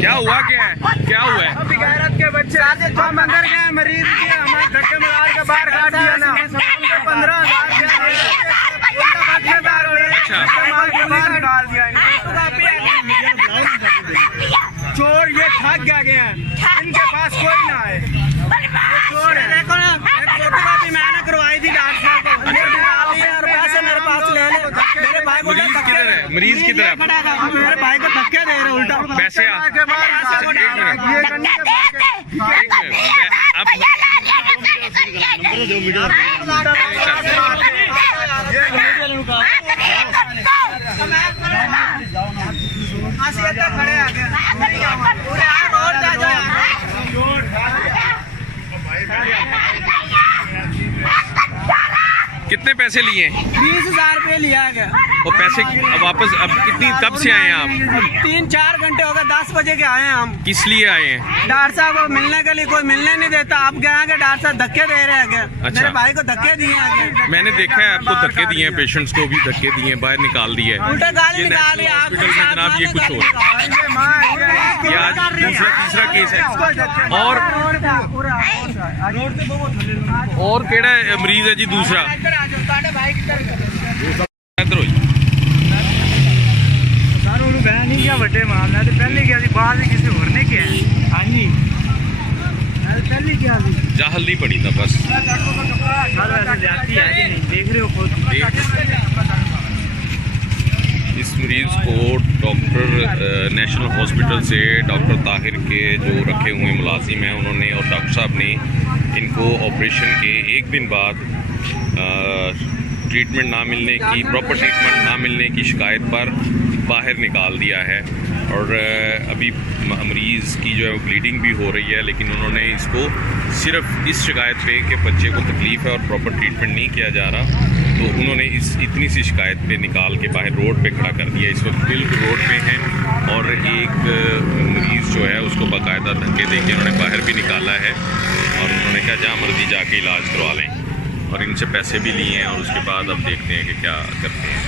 क्या हुआ, क्या हुआ है? गैरत के बच्चे हम अंदर गए, मरीज के हमारे धक्के मार के बाहर काट दिया ना। 15,000 डाल दिया चोर। ये थक गया इनके पास कोई ना है। चोर है। देखो ना, फोटोकॉपी मैंने करवाई थी डॉक्टर साहब को, और पैसे मेरे पास ले ले। मेरे भाई को मरीज किधर है? मेरे भाई को धक्के दे रहे उल्टा। पैसे खड़े आ गए। कितने पैसे लिए? 20,000 रुपये लिया गया। और पैसे अब वापस कब से आए हैं आप? 3-4 घंटे हो गए, 10 बजे के आए हैं हम। किस लिए आए हैं? डॉक्टर साहब को मिलने के लिए, कोई मिलने नहीं देता। आप गए हैं डॉक्टर साहब धक्के दे रहे हैं। अच्छा। मेरे भाई को धक्के दिए हैं। मैंने देखा है आपको धक्के दिए हैं, पेशेंट्स को भी धक्के दिए हैं, बाहर निकाल दिए हैं। उल्टा गाली निकाल रही है हॉस्पिटल में जनाब ये कुछ हो रहा है। ये आज तीसरा केस है। और केड़ा मरीज है जी दूसरा? ਵੱਡੇ ਮਾਮਲਾ ਤੇ ਪਹਿਲੇ ਗਿਆ ਸੀ, ਬਾਅਦ ਵਿੱਚ ਕਿਸੇ ਹੋਰ ਨੇ ਕਿਹਾ। ਹਾਂਜੀ ਪਹਿਲੇ क्या ਸੀ? जाहल पड़ी था बस। देख रहे हो खुद। इस मरीज को डॉक्टर नेशनल हॉस्पिटल से डॉक्टर ताहिर के जो रखे हुए मुलाजिम हैं उन्होंने और डॉक्टर साहब ने इनको ऑपरेशन के एक दिन बाद ट्रीटमेंट ना मिलने की, प्रॉपर ट्रीटमेंट ना मिलने की शिकायत पर बाहर निकाल दिया है। और अभी मरीज़ की जो है ब्लीडिंग भी हो रही है, लेकिन उन्होंने इसको सिर्फ इस शिकायत पे कि बच्चे को तकलीफ़ है और प्रॉपर ट्रीटमेंट नहीं किया जा रहा, तो उन्होंने इस इतनी सी शिकायत पे निकाल के बाहर रोड पे खड़ा कर दिया। इस वक्त बिल्कुल रोड पे हैं और एक मरीज़ जो है उसको बाकायदा धक्के दे के उन्होंने बाहर भी निकाला है और उन्होंने कहा जहाँ मर्जी जाके इलाज करवा लें, और इनसे पैसे भी लिए हैं और उसके बाद अब देखते हैं कि क्या करते हैं।